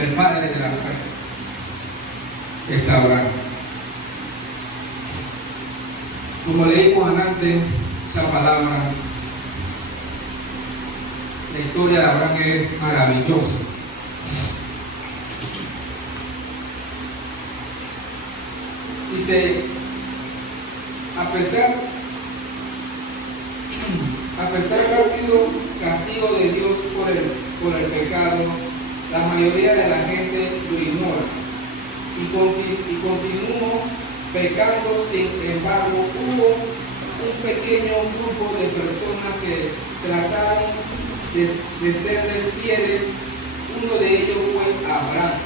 el padre de la fe es Abraham. Como leímos antes esa palabra, la historia de Abraham es maravillosa. Dice, a pesar rápido castigo de Dios por el pecado, la mayoría de la gente lo ignora y continuó pecando. Sin embargo, hubo un pequeño grupo de personas que trataron de serle fieles. Uno de ellos fue Abraham.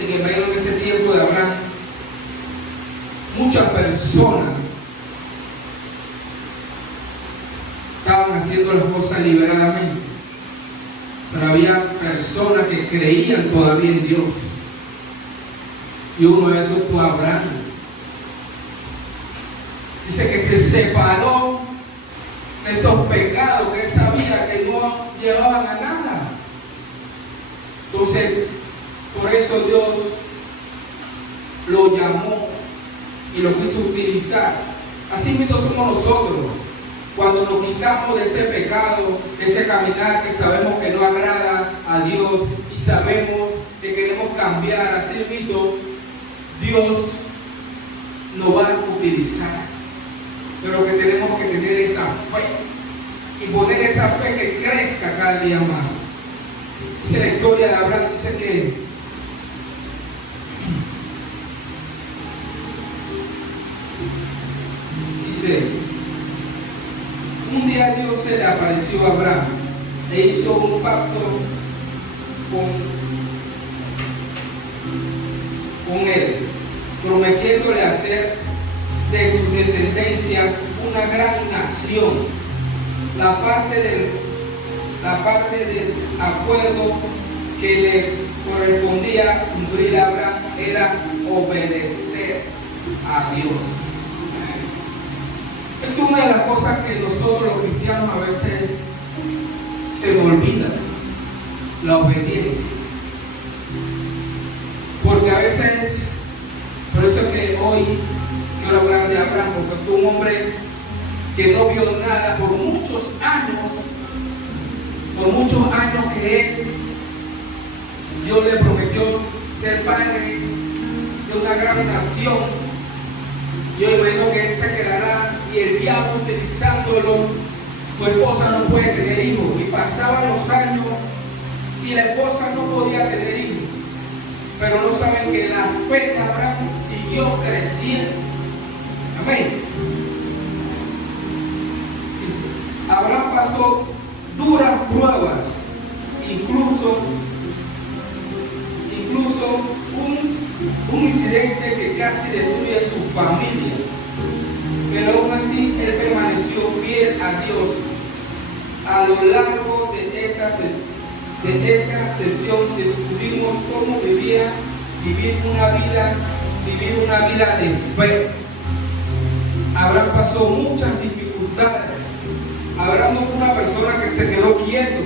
En el medio de ese tiempo de Abraham, muchas personas estaban haciendo las cosas liberadamente, pero había personas que creían todavía en Dios, y uno de esos fue Abraham. Dice que se separó de esos pecados que él sabía que no llevaban a nada. Entonces, por eso Dios lo llamó y lo quiso utilizar. Así mismo somos nosotros. Cuando nos quitamos de ese pecado, de ese caminar que sabemos que no agrada a Dios y sabemos que queremos cambiar, así mismo Dios nos va a utilizar. Pero que tenemos que tener esa fe y poner esa fe que crezca cada día más. Dice la historia de Abraham, dice que un día Dios se le apareció a Abraham e hizo un pacto con él, prometiéndole hacer de sus descendencias una gran nación. La parte del acuerdo que le correspondía cumplir a Abraham era obedecer a Dios. Es una de las cosas que nosotros los cristianos a veces se nos olvida, la obediencia. Porque a veces, por eso es que hoy quiero hablar de Abraham, porque fue un hombre que no vio nada por muchos años que él, Dios le prometió ser padre de una gran nación. Yo imagino que él se quedará y el diablo utilizándolo. Tu esposa no puede tener hijos, y pasaban los años y la esposa no podía tener hijos, pero no saben que la fe de Abraham siguió creciendo. Amén. Abraham pasó duras pruebas, incluso un incidente que casi destruye su familia, pero aún así él permaneció fiel a Dios. A lo largo de esta sesión descubrimos cómo vivir una vida de fe. Abraham pasó muchas dificultades. Abraham no fue una persona que se quedó quieto.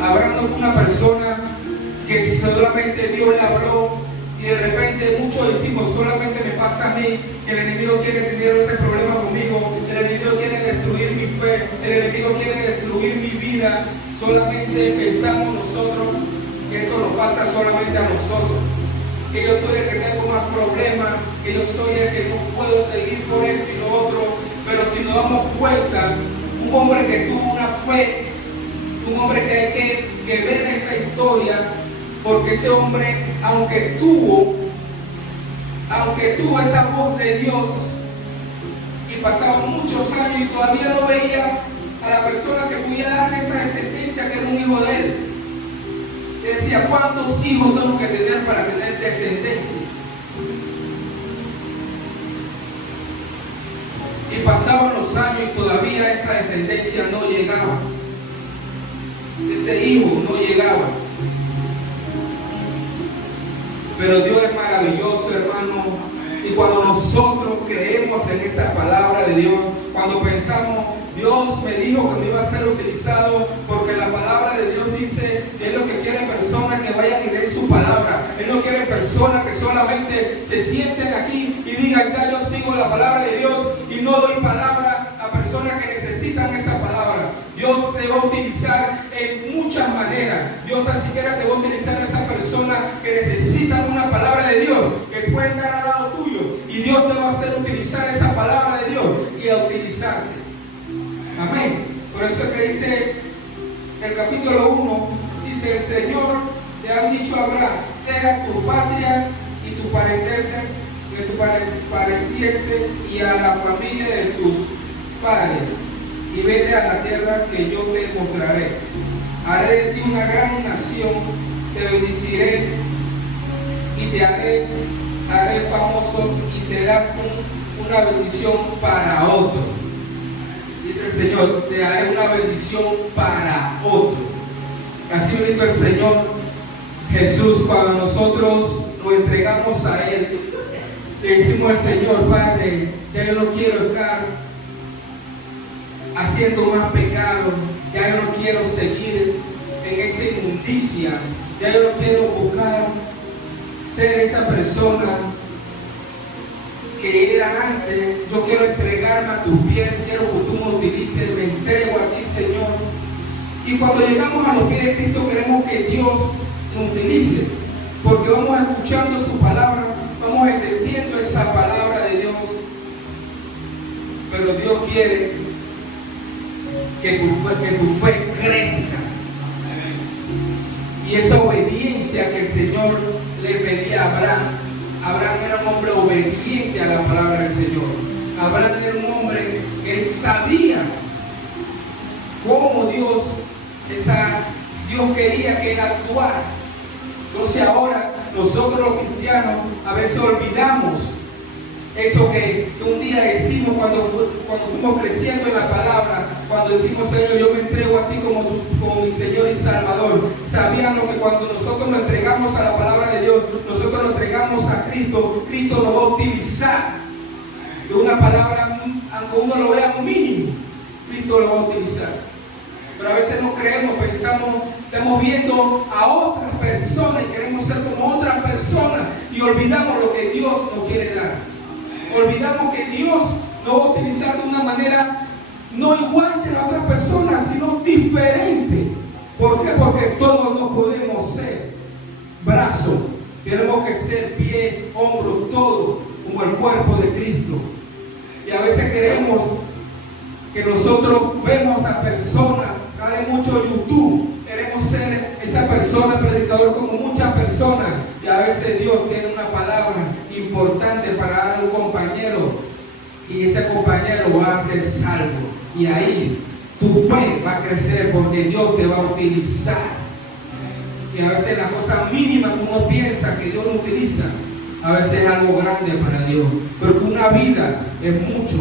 Abraham no fue una persona que solamente Dios le habló y de repente muchos decimos, solamente me pasa a mí, que el enemigo quiere tener ese problema conmigo, el enemigo quiere destruir mi fe, el enemigo quiere destruir mi vida. Solamente pensamos nosotros que eso nos pasa solamente a nosotros, que yo soy el que tengo más problemas, que yo soy el que no puedo seguir por esto y lo otro. Pero si nos damos cuenta, un hombre que tuvo una fe, un hombre que hay que ver esa historia, porque ese hombre, aunque tuvo esa voz de Dios y pasaron muchos años y todavía no veía a la persona que pudiera darle esa descendencia, que era un hijo de él. Le decía, ¿cuántos hijos tengo que tener para tener descendencia? Y pasaban los años y todavía esa descendencia no llegaba. Ese hijo no llegaba. Pero Dios es maravilloso, hermano. Y cuando nosotros creemos en esa palabra de Dios, cuando pensamos, Dios me dijo que me iba a ser utilizado, porque la palabra de Dios dice que es lo que quiere personas se sienten aquí y digan, ya yo sigo la palabra de Dios y no doy palabra a personas que necesitan esa palabra. Dios te va a utilizar en muchas maneras. Dios tan siquiera te va a utilizar a esa persona que necesita una palabra de Dios, que puede estar al lado tuyo. Y Dios te va a hacer utilizar esa palabra de Dios y a utilizarte. Amén. Por eso es que dice el capítulo 1, dice el Señor te ha dicho a Abraham, deja tu patria y tu parentela, y a la familia de tus padres, y vete a la tierra que yo te mostraré. Haré de ti una gran nación, te bendeciré y te haré famoso y serás una bendición para otro. Dice el Señor, te haré una bendición para otro. Así lo dijo el Señor Jesús cuando nosotros lo entregamos a Él. Le decimos al Señor, Padre, ya yo no quiero estar haciendo más pecado, ya yo no quiero seguir en esa inmundicia, ya yo no quiero buscar ser esa persona que era antes. Yo quiero entregarme a tus pies, quiero que tú me utilices, me entrego a ti, Señor. Y cuando llegamos a los pies de Cristo queremos que Dios nos utilice, porque vamos escuchando su palabra, vamos entendiendo esa palabra de Dios. Pero Dios quiere que tu fe crezca. Y esa obediencia que el Señor le pedía a Abraham. Abraham era un hombre obediente a la palabra del Señor. Abraham era un hombre que sabía cómo Dios quería que él actuara. Entonces ahora nosotros los cristianos a veces olvidamos eso que un día decimos cuando fuimos creciendo en la palabra, cuando decimos, Señor, yo me entrego a ti como mi Señor y Salvador. Sabíamos que cuando nosotros nos entregamos a la palabra de Dios, nosotros nos entregamos a Cristo, Cristo nos va a utilizar de una palabra, aunque uno lo vea mínimo, Cristo lo va a utilizar. Pero a veces no creemos, pensamos, estamos viendo a otras personas y queremos ser como otras personas y olvidamos lo que Dios nos quiere dar. Olvidamos que Dios nos va a utilizar de una manera no igual que las otras personas, sino diferente. ¿Por qué? Porque todos no podemos ser brazo, tenemos que ser pie, hombro, todo, como el cuerpo de Cristo. Y a veces creemos que nosotros vemos a personas, dale mucho YouTube, queremos ser esa persona, predicador como muchas personas, y a veces Dios tiene una palabra importante para darle a un compañero, y ese compañero va a ser salvo, y ahí tu fe va a crecer porque Dios te va a utilizar. Y a veces las cosas mínimas que uno piensa que Dios no utiliza, a veces es algo grande para Dios, pero que una vida es mucho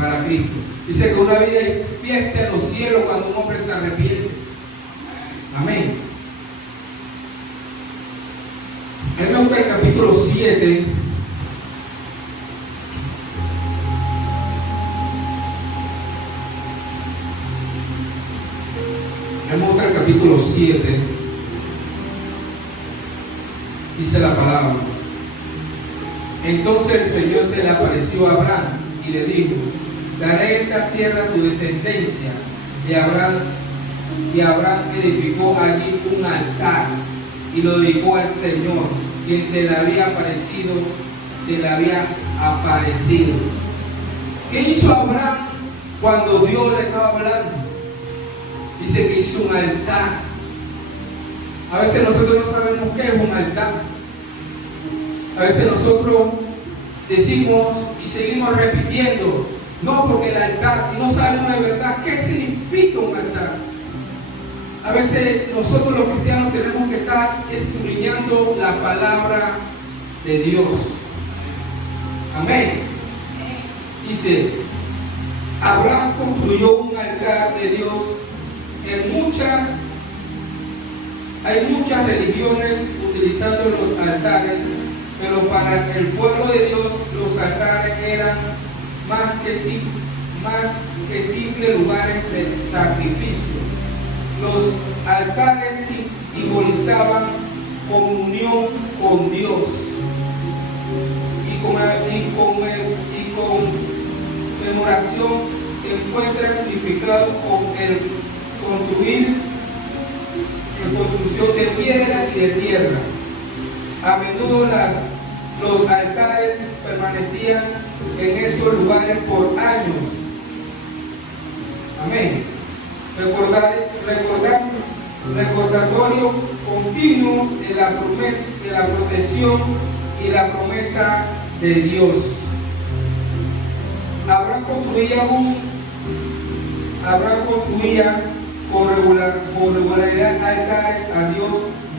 para Cristo. Dice que una vida es fiesta en los cielos cuando un hombre se arrepiente. Amén. A mí me gusta el capítulo 7. Me gusta el capítulo 7. Dice la palabra. Entonces el Señor se le apareció a Abraham y le dijo, daré esta tierra a tu descendencia. Y Abraham edificó allí un altar y lo dedicó al Señor, quien se le había aparecido. ¿Qué hizo Abraham cuando Dios le estaba hablando? Dice que hizo un altar. A veces nosotros no sabemos qué es un altar. A veces nosotros decimos y seguimos repitiendo, no, porque el altar, y no sabemos de verdad qué significa un altar. A veces nosotros los cristianos tenemos que estar escudriñando la palabra de Dios. Amén. Dice, Abraham construyó un altar de Dios. Hay muchas religiones utilizando los altares, pero para el pueblo de Dios los altares eran más que simples lugares de sacrificio. Los altares simbolizaban comunión con Dios. conmemoración encuentra significado con el construcción de piedra y de tierra. A menudo los altares permanecían en esos lugares por años. Amén. Recordatorio continuo de la protección y la promesa de Dios. Abraham construía con regularidad altares a Dios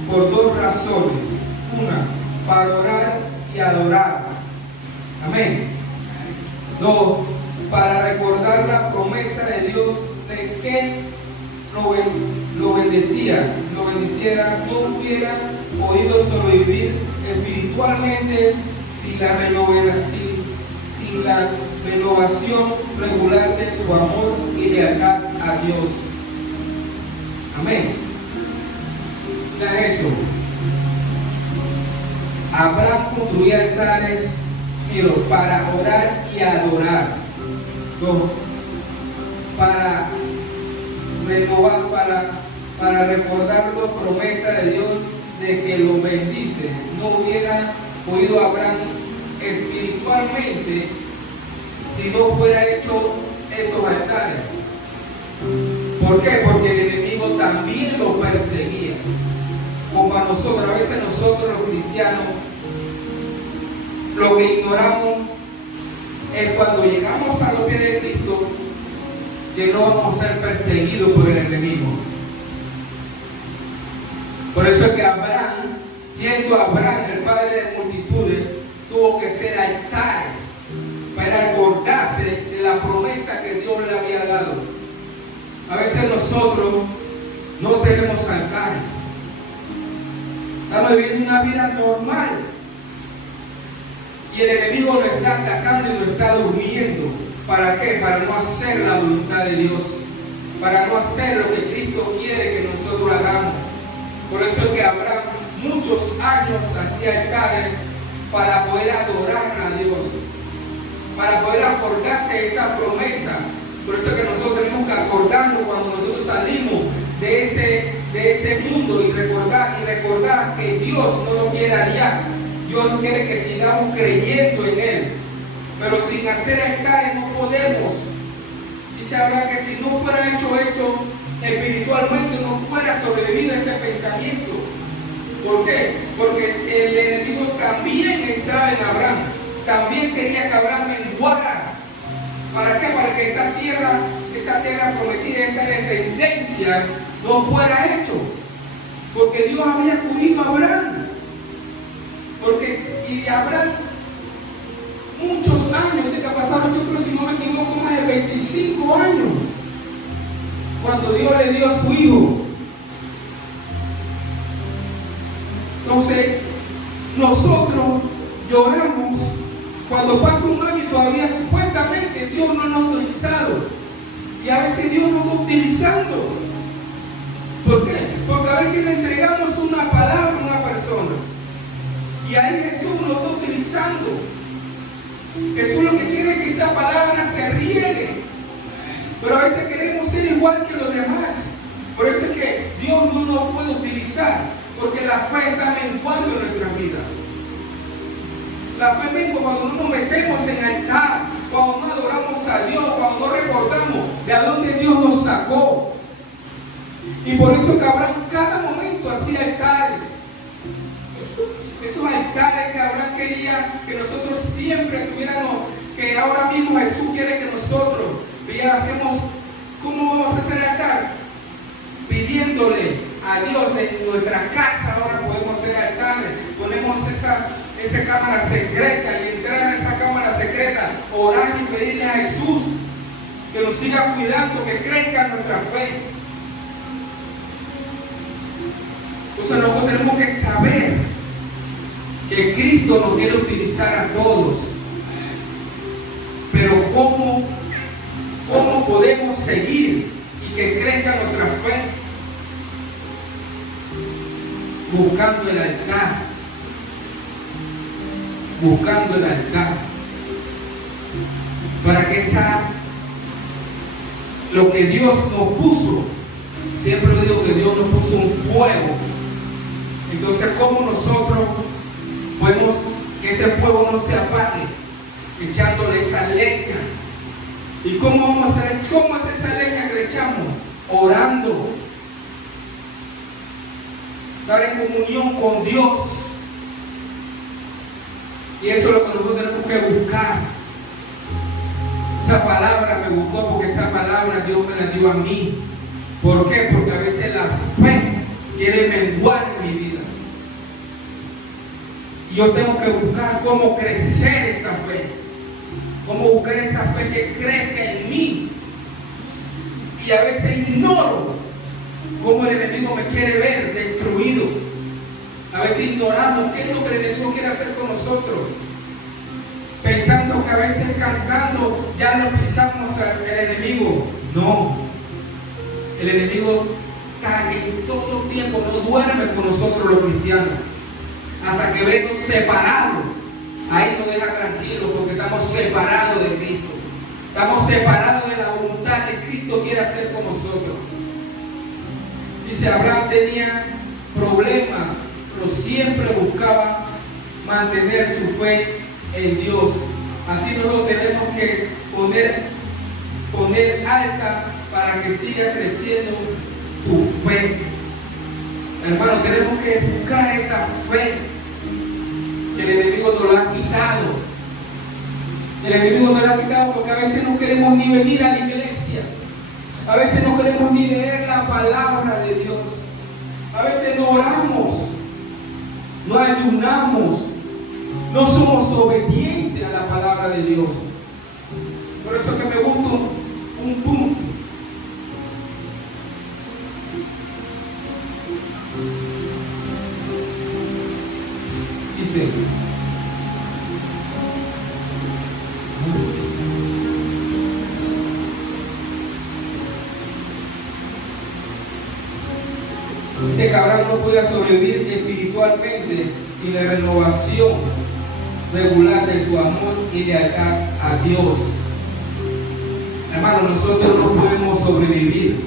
por dos razones. Una, para orar y adorar. Amén. Dos, para recordar la promesa de Dios de que lo bendeciera, no hubiera podido sobrevivir espiritualmente sin la renovación regular de su amor y lealtad a Dios. Amén. Mira eso. Abraham construía altares, pero para orar y adorar. Dos, para renovar, para recordar la promesa de Dios de que lo bendice. No hubiera podido Abraham espiritualmente si no fuera hecho esos altares. ¿Por qué? Porque el enemigo también lo perseguía. Como a nosotros, a veces nosotros los cristianos, lo que ignoramos es cuando llegamos a los pies de Cristo, que no vamos a ser perseguidos por el enemigo. Por eso es que Abraham, siendo Abraham el padre de multitudes, tuvo que ser altares para acordarse de la promesa que Dios le había dado. A veces nosotros no tenemos altares. Estamos viviendo una vida normal y el enemigo lo está atacando y lo está durmiendo. ¿Para qué? Para no hacer la voluntad de Dios, para no hacer lo que Cristo quiere que nosotros hagamos. Por eso es que Abraham muchos años hacía altares para poder adorar a Dios, para poder acordarse de esa promesa. Por eso es que nosotros tenemos que acordarnos cuando nosotros salimos de ese mundo y recordar que Dios no nos quiere aliar. Dios no quiere que sigamos creyendo en Él. Pero sin hacer altares no podemos. Dice Abraham que si no fuera hecho eso, espiritualmente no fuera sobrevivido ese pensamiento. ¿Por qué? Porque el enemigo también entraba en Abraham. También quería que Abraham menguara. ¿Para qué? Para que esa tierra prometida, esa descendencia no fuera hecho. Porque Dios había escogido a Abraham. Y de Abraham muchos años se pasaron, yo creo, si no me equivoco, más de 25 años, cuando Dios le dio a su hijo. Entonces, nosotros lloramos cuando pasa un año y todavía supuestamente Dios no nos ha utilizado. Y a veces Dios nos está utilizando. ¿Por qué? Porque a veces le entregamos una palabra a una persona. Y ahí Jesús nos está utilizando. Jesús lo que quiere es que esa palabra se riegue. Pero a veces queremos ser igual que los demás. Por eso es que Dios no nos puede utilizar. Porque la fe está menguando en nuestra vida. La fe mengua cuando no nos metemos en altar, cuando no adoramos a Dios, cuando no recordamos de a dónde Dios nos sacó. Y por eso que Abraham cada momento hacía altares. Esos altares que Abraham quería que nosotros siempre tuviéramos, que ahora mismo Jesús quiere que nosotros hacemos. ¿Cómo vamos a hacer altar? Pidiéndole a Dios en nuestra casa. Ahora podemos hacer altares, ponemos esa cámara secreta y entrar en esa cámara secreta, orar y pedirle a Jesús que nos siga cuidando, que crezca nuestra fe. Entonces nosotros tenemos que saber que Cristo nos quiere utilizar a todos. Pero ¿cómo podemos seguir y que crezca nuestra fe? Buscando el altar. buscando el altar. Para que lo que Dios nos puso, siempre digo que Dios nos puso un fuego. Entonces, ¿cómo nosotros podemos que ese fuego no se apague? Echándole esa leña. ¿Y cómo vamos a hacer? ¿Cómo es esa leña que le echamos? Orando. Estar en comunión con Dios. Y eso es lo que nosotros tenemos que buscar. Esa palabra me gustó porque esa palabra Dios me la dio a mí. ¿Por qué? Porque a veces la fe quiere menguar en mi vida. Y yo tengo que buscar cómo crecer esa fe. Cómo buscar esa fe que crezca en mí. Y a veces ignoro cómo el enemigo me quiere ver destruido. A veces ignoramos qué es lo que el enemigo quiere hacer con nosotros. Pensando que a veces cantando ya no pisamos al enemigo. No. El enemigo está en todo tiempo, no duerme con nosotros los cristianos. Hasta que vemos separados. Ahí nos deja tranquilos porque estamos separados de Cristo. Estamos separados de la voluntad que Cristo quiere hacer con nosotros. Dice, Abraham tenía problemas, pero siempre buscaba mantener su fe en Dios. Así nosotros tenemos que poner alta para que siga creciendo tu fe. Hermano, tenemos que buscar esa fe que el enemigo nos la ha quitado. El enemigo nos la ha quitado porque a veces no queremos ni venir a la iglesia. A veces no queremos ni leer la palabra de Dios. A veces no oramos, no ayunamos, no somos obedientes a la palabra de Dios. Por eso que me gusta un punto. Dice, que Abraham no podía sobrevivir espiritualmente sin la renovación regular de su amor y lealtad a Dios. Hermano, nosotros no podemos sobrevivir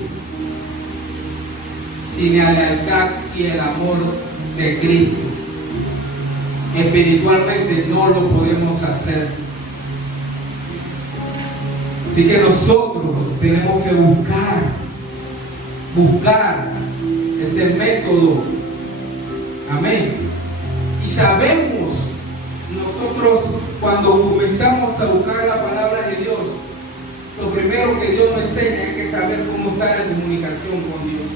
sin la lealtad y el amor de Cristo. Espiritualmente no lo podemos hacer. Así que nosotros tenemos que buscar ese método. Amén. Y sabemos, nosotros cuando comenzamos a buscar la palabra de Dios, lo primero que Dios nos enseña es que saber cómo estar en comunicación con Dios.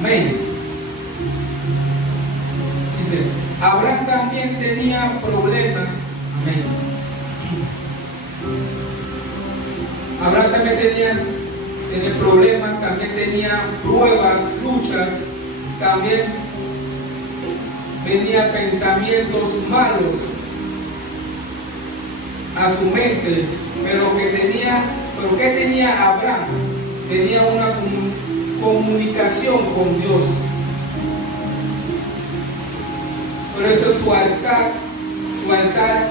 Amén. Dice, Abraham también tenía problemas. Amén. Abraham también tenía problemas, también tenía pruebas, luchas, también venían pensamientos malos a su mente, pero ¿qué tenía Abraham? Tenía una comunicación con Dios. Por eso su altar,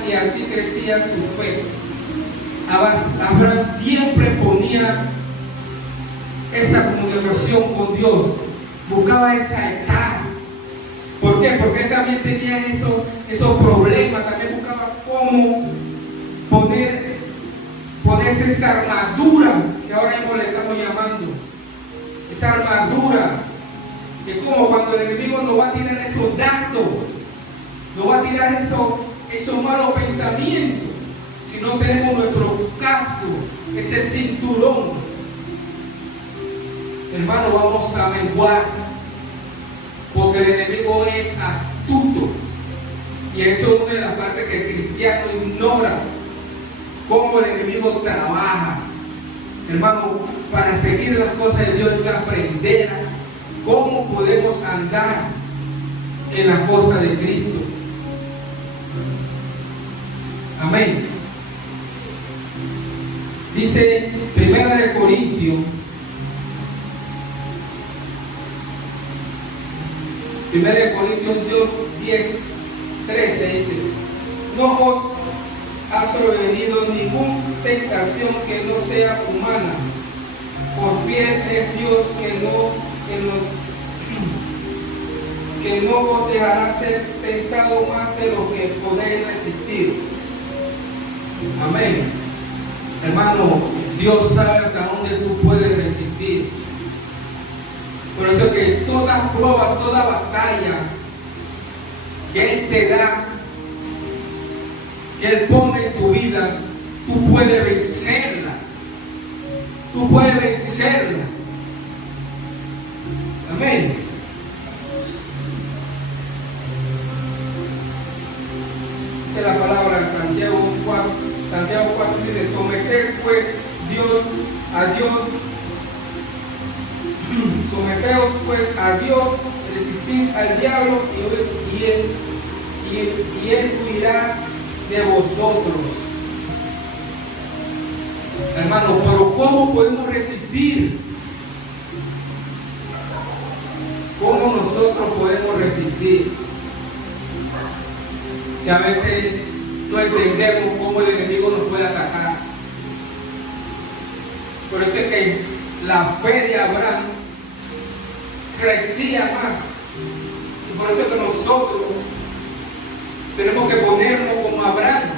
y así crecía su fe. Abraham siempre ponía esa comunicación con Dios, buscaba ese altar. ¿Por qué? Porque él también tenía esos problemas, también buscaba cómo ponerse esa armadura que ahora mismo le estamos llamando. Esa armadura que como cuando el enemigo nos va a tirar esos dardos, nos va a tirar esos malos pensamientos, si no tenemos nuestro casco, ese cinturón, hermano, vamos a menguar, porque el enemigo es astuto, y eso es una de las partes que el cristiano ignora, cómo el enemigo trabaja. Hermano, para seguir las cosas de Dios hay que aprender cómo podemos andar en las cosas de Cristo. Amén. Dice 1 Corintios 10, 13 dice: no os ha sobrevenido ninguna tentación que no sea humana. Por fiel es Dios que no os dejará ser tentado más de lo que podéis resistir. Amén. Hermano, Dios sabe hasta dónde tú puedes resistir. Por eso que toda prueba, toda batalla que Él te da, que Él pone en tu vida, tú puedes vencerla. Tú puedes vencerla. Amén. Dice la palabra de Santiago 4 dice: someted pues someteos pues a Dios, resistid al diablo y él huirá de vosotros. Hermano, pero ¿cómo podemos resistir? ¿Cómo nosotros podemos resistir? Si a veces no entendemos cómo el enemigo nos puede atacar. Por eso es que la fe de Abraham crecía más. Y por eso es que nosotros tenemos que ponernos como Abraham.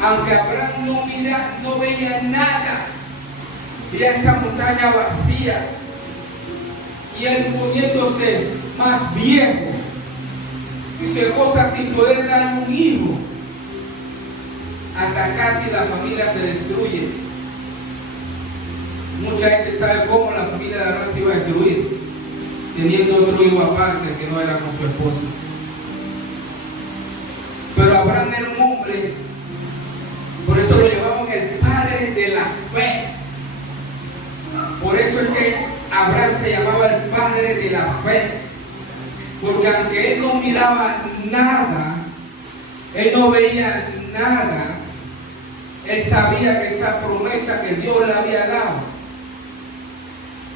Aunque Abraham no veía nada, veía esa montaña vacía, y él poniéndose más viejo, y su esposa sin poder dar un hijo, hasta casi la familia se destruye. Mucha gente sabe cómo la familia de Abraham se iba a destruir, teniendo otro hijo aparte que no era con su esposa. Pero Abraham era un hombre, por eso lo llamaban el padre de la fe. Por eso es que Abraham se llamaba el padre de la fe. Porque aunque él no miraba nada, él no veía nada, él sabía que esa promesa que Dios le había dado,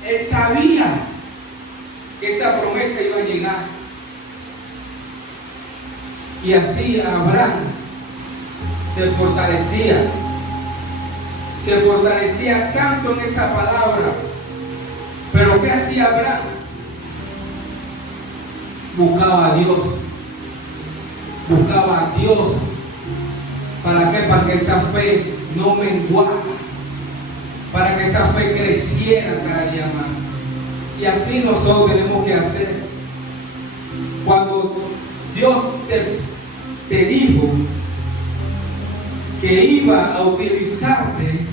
él sabía que esa promesa iba a llegar. Y así Abraham se fortalecía tanto en esa palabra. Pero ¿qué hacía Abraham? Buscaba a Dios. ¿Para qué? Para que esa fe no menguara, para que esa fe creciera cada día más. Y así nosotros tenemos que hacer. Cuando Dios te dijo que iba a utilizarte,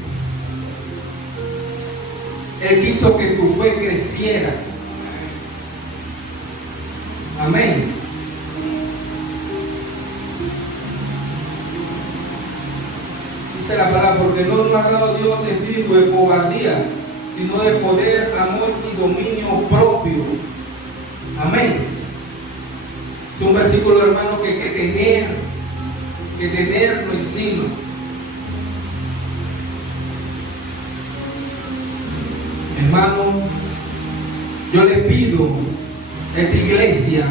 Él quiso que tu fe creciera. Amén. Dice la palabra: porque no nos ha dado Dios espíritu de cobardía, sino de poder, amor y dominio propio. Amén. Es un versículo, hermano, que hay que tenerlo encima. Hermano, yo le pido a esta iglesia,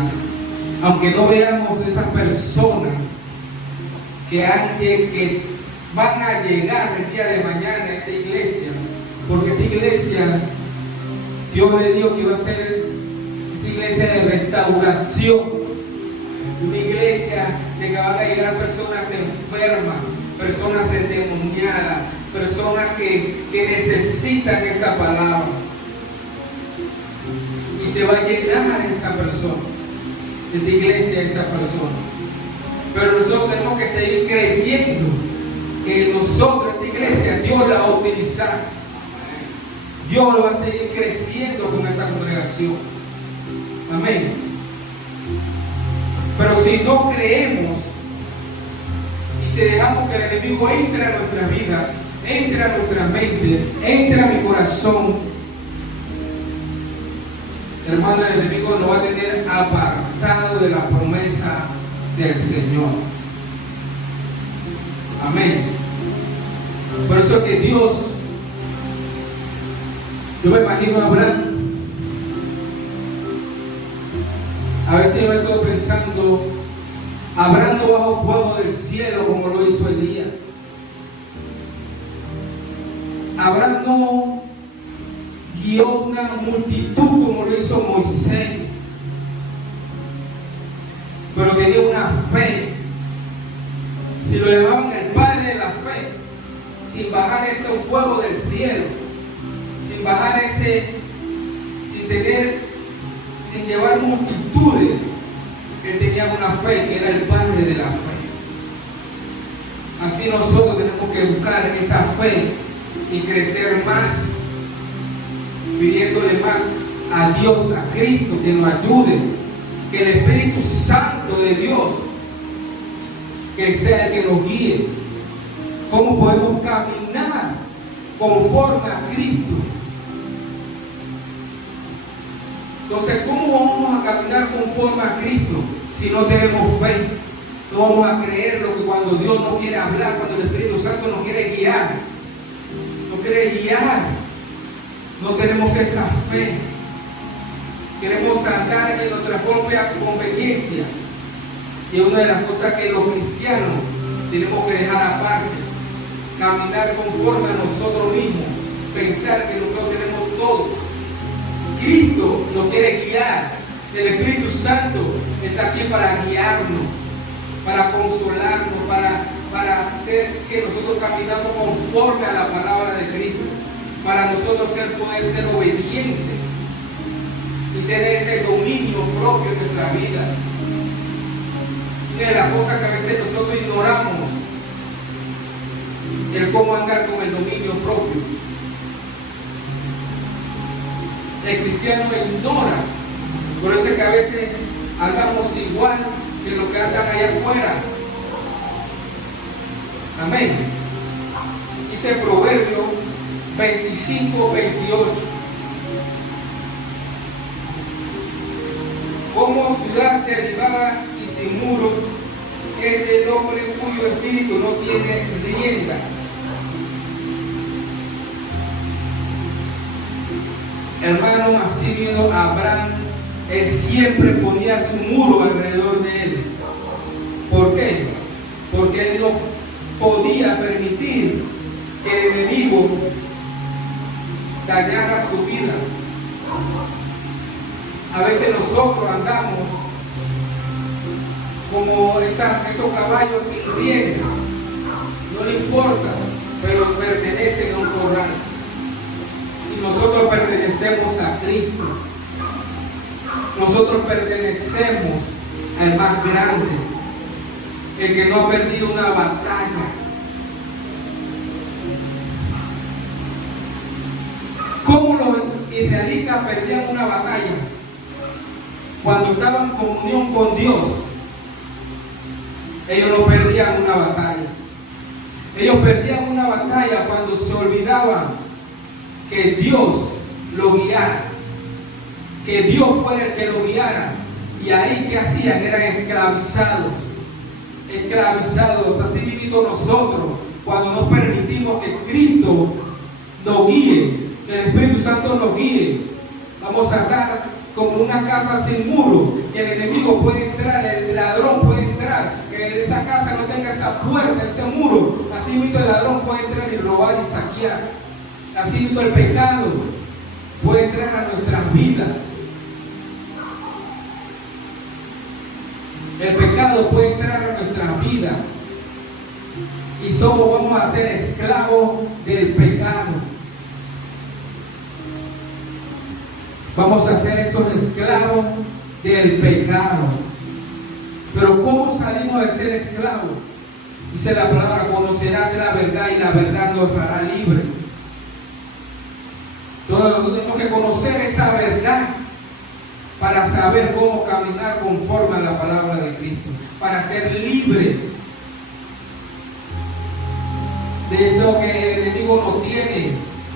aunque no veamos esas personas que van a llegar el día de mañana a esta iglesia, porque esta iglesia, Dios le dijo que iba a ser esta iglesia de restauración, una iglesia de que van a llegar personas enfermas, personas endemoniadas, personas que necesitan esa palabra, y se va a llenar esa persona, esta iglesia, esa persona. Pero nosotros tenemos que seguir creyendo que nosotros, esta iglesia, Dios la va a utilizar. Dios lo va a seguir creciendo con esta congregación. Amén. Pero si no creemos y si dejamos que el enemigo entre a nuestra vida, entre a nuestra mente, entre a mi corazón, hermano, el enemigo nos va a tener apartado de la promesa del Señor. Amén. Por eso que Dios, yo me imagino a Abraham A veces yo me estoy pensando, Abraham no bajo fuego del cielo como lo hizo Elías. Abraham no guió una multitud como lo hizo Moisés, pero tenía una fe. Si lo llamaban el padre de la fe, sin bajar ese fuego del cielo, sin bajar sin llevar multitudes, él tenía una fe que era el padre de la fe. Así nosotros tenemos que buscar esa fe y crecer más, pidiéndole más a Dios, a Cristo, que nos ayude, que el Espíritu Santo de Dios, que sea el que nos guíe. ¿Cómo podemos caminar conforme a Cristo? Entonces, ¿cómo vamos a caminar conforme a Cristo si no tenemos fe? No vamos a creer lo que cuando Dios nos quiere hablar, cuando el Espíritu Santo nos quiere guiar. No tenemos esa fe. Queremos andar en nuestra propia conveniencia. Y es una de las cosas que los cristianos tenemos que dejar aparte. Caminar conforme a nosotros mismos. Pensar que nosotros tenemos todo. Cristo nos quiere guiar. El Espíritu Santo está aquí para guiarnos, para consolarnos, para hacer que nosotros caminamos conforme a la palabra de Cristo, para nosotros poder ser obedientes y tener ese dominio propio en nuestra vida. Una de las cosas que a veces nosotros ignoramos, el cómo andar con el dominio propio. El cristiano ignora, por eso es que a veces andamos igual que los que andan allá afuera. Amén. Dice Proverbio 25:28. Como ciudad derribada y sin muros es el hombre cuyo espíritu no tiene rienda. Hermano, así vino Abraham, él siempre ponía su muro alrededor de él. ¿Por qué? Porque él no podía permitir que el enemigo dañara su vida. A veces nosotros andamos como esos caballos sin rienda, no le importa, pero pertenecen a un corral. Y nosotros pertenecemos a Cristo. Nosotros pertenecemos al más grande, el que no ha perdido una batalla. ¿Cómo los israelitas perdían una batalla? Cuando estaban en comunión con Dios, ellos no perdían una batalla. Ellos perdían una batalla cuando se olvidaban que Dios lo guiara, que Dios fuera el que lo guiara. Y ahí que hacían, eran esclavizados. Así mismo nosotros, cuando no permitimos que Cristo nos guíe, que el Espíritu Santo nos guíe, vamos a estar como una casa sin muro, que el enemigo puede entrar, el ladrón puede entrar, que esa casa no tenga esa puerta, ese muro. Así mismo el ladrón puede entrar y robar y saquear. Así mismo el pecado puede entrar a nuestras vidas. El pecado puede entrar a nuestras vidas y vamos a ser esclavos del pecado. Vamos a ser esos esclavos del pecado. Pero ¿cómo salimos de ser esclavos? Dice la palabra: conocerás la verdad y la verdad nos hará libre. Entonces nosotros tenemos que conocer esa verdad para saber cómo caminar conforme a la palabra de Cristo, para ser libre de eso que el enemigo nos tiene.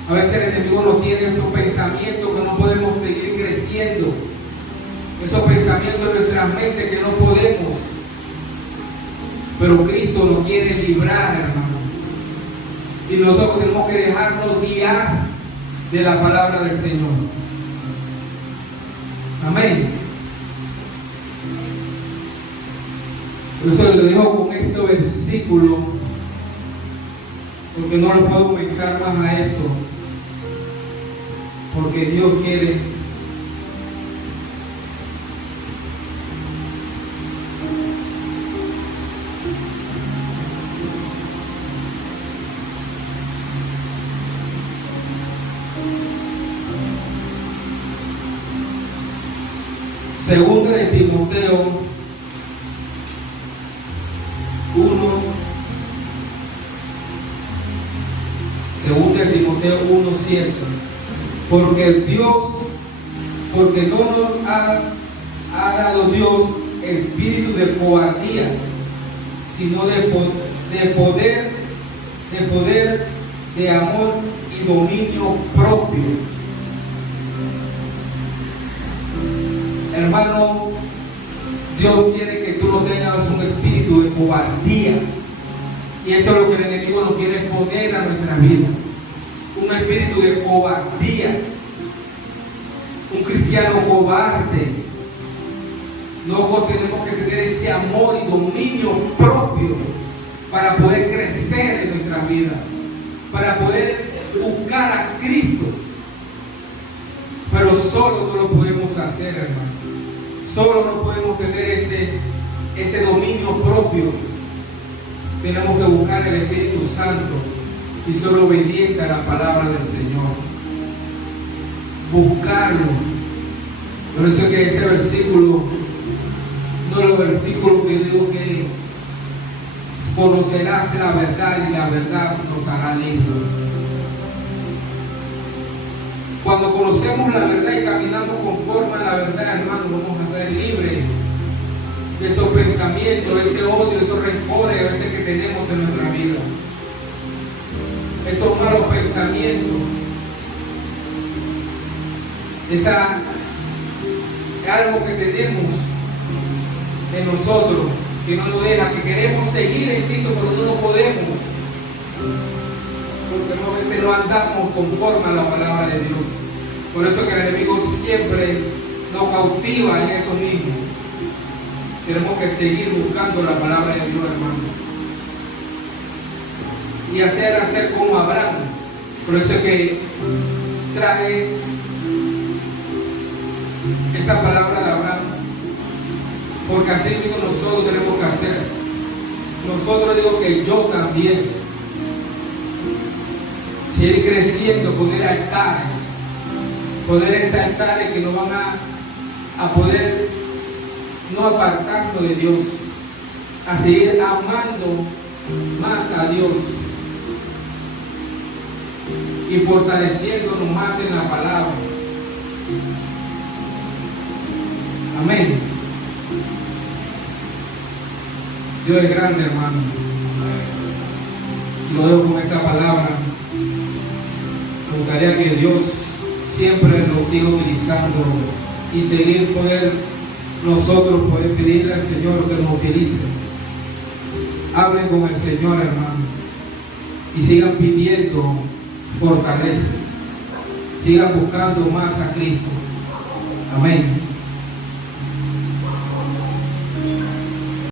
A veces el enemigo nos tiene esos pensamientos que no podemos seguir creciendo, esos pensamientos en nuestras mentes que no podemos, pero Cristo nos quiere librar, hermano, y nosotros tenemos que dejarnos guiar de la palabra del Señor. Amén. Por eso le dejo con este versículo, porque no lo puedo aumentar más a esto, porque Dios quiere Segunda de Timoteo 1, Segunda de Timoteo 1:7, porque no nos ha dado Dios espíritu de cobardía, sino de poder, de amor y dominio propio. Hermano, Dios quiere que tú no tengas un espíritu de cobardía. Y eso es lo que el enemigo nos quiere poner a nuestra vida. Un espíritu de cobardía. Un cristiano cobarde. Nosotros tenemos que tener ese amor y dominio propio para poder crecer en nuestra vida. Para poder buscar a Cristo. Pero solo no lo podemos hacer, hermano. Solo no podemos tener ese dominio propio. Tenemos que buscar el Espíritu Santo y ser obediente a la palabra del Señor. Buscarlo. Por eso que ese versículo, no es el versículo que digo que conocerás la verdad y la verdad nos hará libres. Cuando conocemos la verdad y caminamos conforme a la verdad, hermano, vamos a ser libres de esos pensamientos, de ese odio, de esos rencores a veces que tenemos en nuestra vida. Esos malos pensamientos. Es algo que tenemos en nosotros, que no nos deja, que queremos seguir en Cristo, pero no lo podemos. Porque a veces no andamos conforme a la palabra de Dios. Por eso que el enemigo siempre nos cautiva en eso mismo. Tenemos que seguir buscando la palabra de Dios, hermano. Y hacer como Abraham. Por eso que traje esa palabra de Abraham. Porque así mismo nosotros tenemos que hacer. Nosotros digo que yo también. Seguir creciendo, poner altares esos altares que nos van a poder no apartarnos de Dios, a seguir amando más a Dios y fortaleciéndonos más en la palabra. Amén. Dios es grande, hermano. Lo dejo con esta palabra. Me gustaría que Dios siempre nos siga utilizando y seguir nosotros poder pedirle al Señor que nos utilice. Hablen con el Señor, hermano, y sigan pidiendo fortaleza. Sigan buscando más a Cristo. Amén.